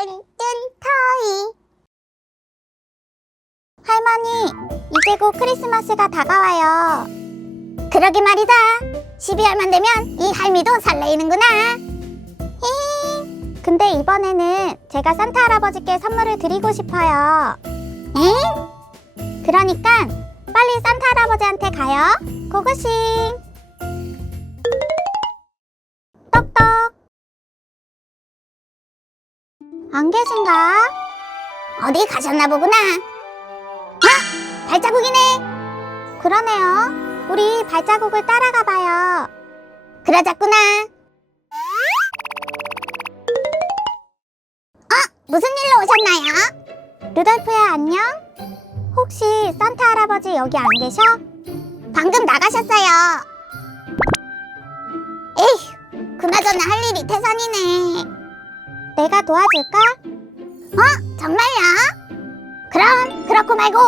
뚠뚠 터이. 할머니, 이제 곧 크리스마스가 다가와요. 그러게 말이다. 12월만 되면 이 할미도 설레이는구나. 히히. 근데 이번에는 제가 산타 할아버지께 선물을 드리고 싶어요. 엥? 그러니까 빨리 산타 할아버지한테 가요. 고고싱. 똑똑. 안 계신가? 어디 가셨나 보구나. 아! 발자국이네. 그러네요. 우리 발자국을 따라가 봐요. 그러자꾸나. 무슨 일로 오셨나요? 루돌프야, 안녕? 혹시 산타 할아버지 여기 안 계셔? 방금 나가셨어요. 에휴, 그나저나 할 일이 태산이네. 내가 도와줄까? 정말요? 그럼 그렇고 말고.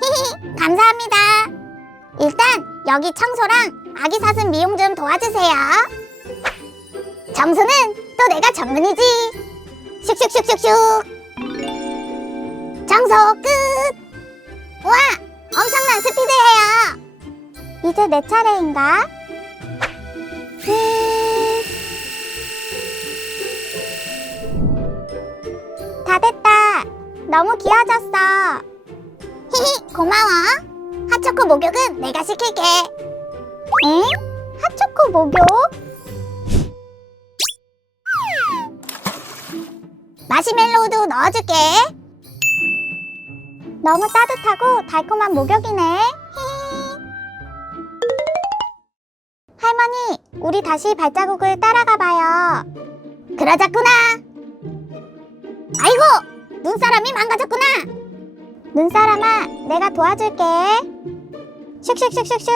히히, 감사합니다. 일단 여기 청소랑 아기 사슴 미용 좀 도와주세요. 청소는 또 내가 전문이지. 슉슉슉슉슉. 청소 끝. 와, 엄청난 스피드예요. 이제 내 차례인가? 다 됐다. 너무 귀여워졌어. 히히, 고마워. 핫초코 목욕은 내가 시킬게. 엥? 핫초코 목욕? 마시멜로우도 넣어줄게. 너무 따뜻하고 달콤한 목욕이네. 히히. 할머니, 우리 다시 발자국을 따라가 봐요. 그러자꾸나. 아이고, 눈사람이 망가졌구나. 눈사람아, 내가 도와줄게. 슉슉슉슉슉.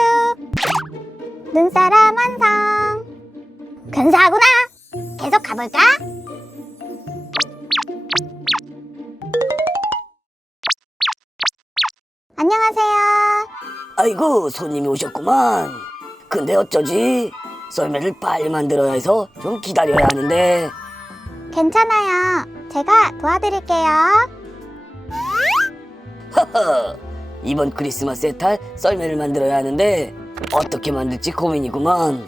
눈사람 완성. 근사하구나. 계속 가볼까? 안녕하세요. 아이고, 손님이 오셨구만. 근데 어쩌지? 썰매를 빨리 만들어야 해서 좀 기다려야 하는데. 괜찮아요. 제가 도와드릴게요. 허허, 이번 크리스마스에 탈 썰매를 만들어야 하는데 어떻게 만들지 고민이구만.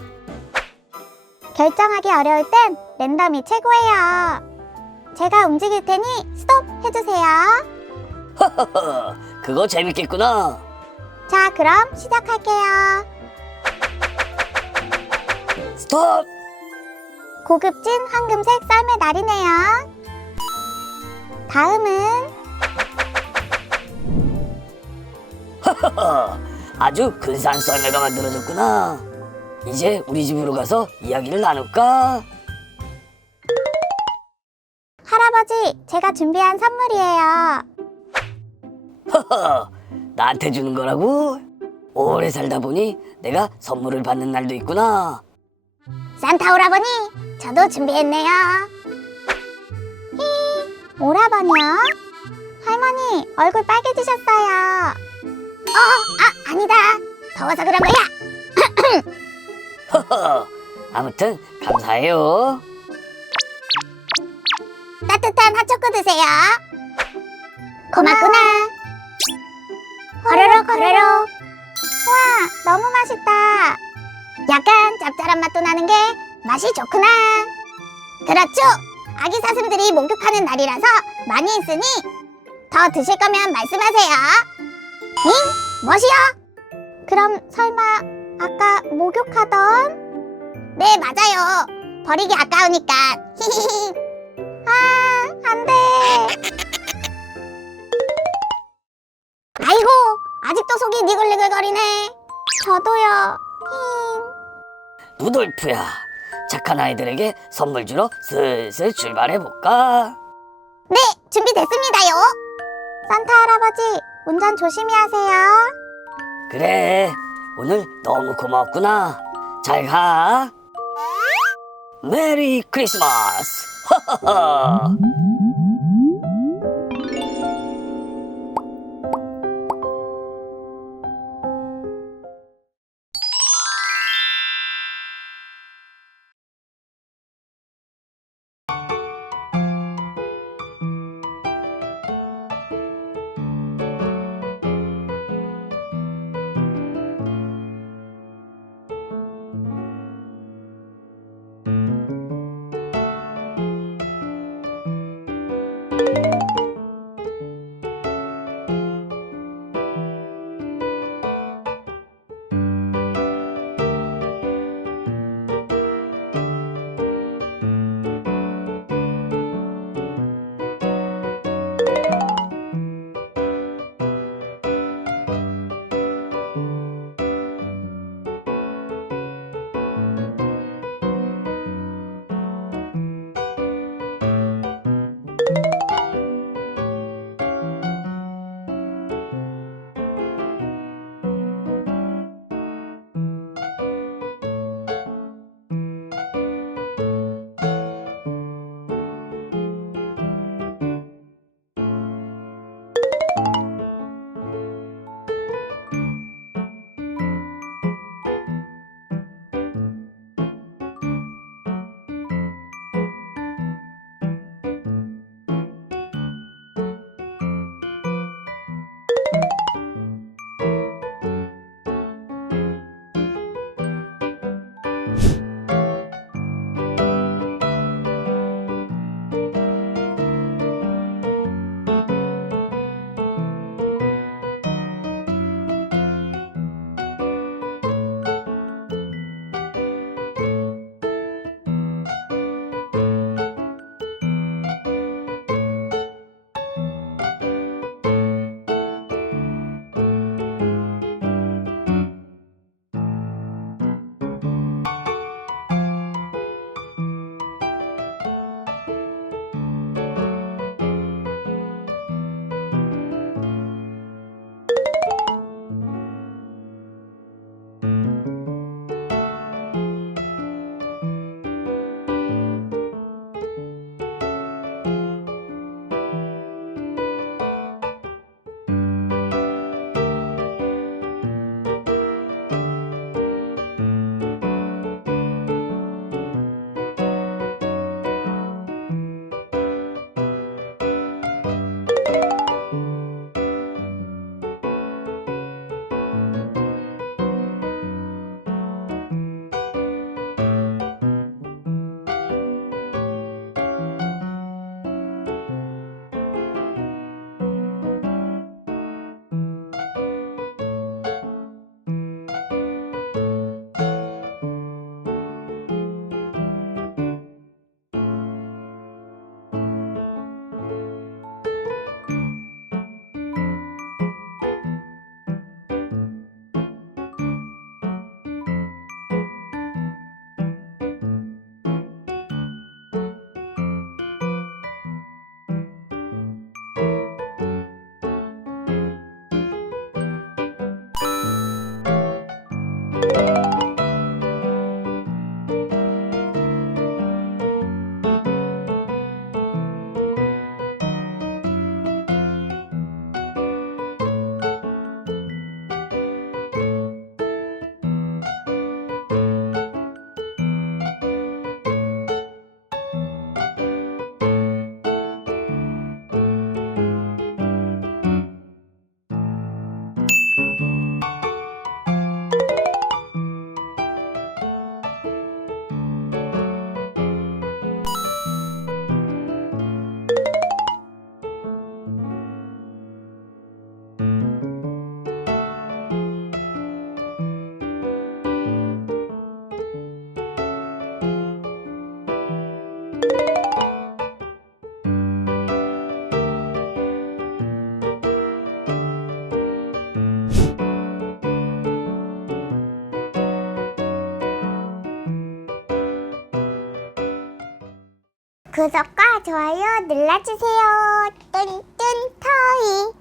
결정하기 어려울 땐 랜덤이 최고예요. 제가 움직일 테니 스톱 해주세요. 허허허, 그거 재밌겠구나. 자, 그럼 시작할게요. 스톱! 고급진 황금색 썰매 날이네요. 다음은 허허허, 아주 근사한 썰매가 만들어졌구나. 이제 우리 집으로 가서 이야기를 나눌까? 할아버지, 제가 준비한 선물이에요. 허허, 나한테 주는 거라고? 오래 살다 보니 내가 선물을 받는 날도 있구나. 산타 오라버니, 저도 준비했네요. 오라버니요? 할머니, 얼굴 빨개지셨어요. 아니다. 더워서 그런 거야. 허허, 아무튼 감사해요. 따뜻한 핫초코 드세요. 고맙구나. 거로록 거로록. 와, 너무 맛있다. 약간 짭짤한 맛도 나는 게 맛이 좋구나. 그렇죠. 아기 사슴들이 목욕하는 날이라서 많이 있으니 더 드실 거면 말씀하세요. 응? 뭐시여? 그럼 설마 아까 목욕하던? 네, 맞아요. 버리기 아까우니까. 히히히. 안 돼. 아이고, 아직도 속이 니글니글거리네. 저도요. 루돌프야, 착한 아이들에게 선물 주러 슬슬 출발해볼까? 네, 준비됐습니다요. 산타 할아버지, 운전 조심히 하세요. 그래, 오늘 너무 고마웠구나. 잘 가. 메리 크리스마스. 하하하. 구독과 좋아요 눌러주세요. 뚠뚠 터이.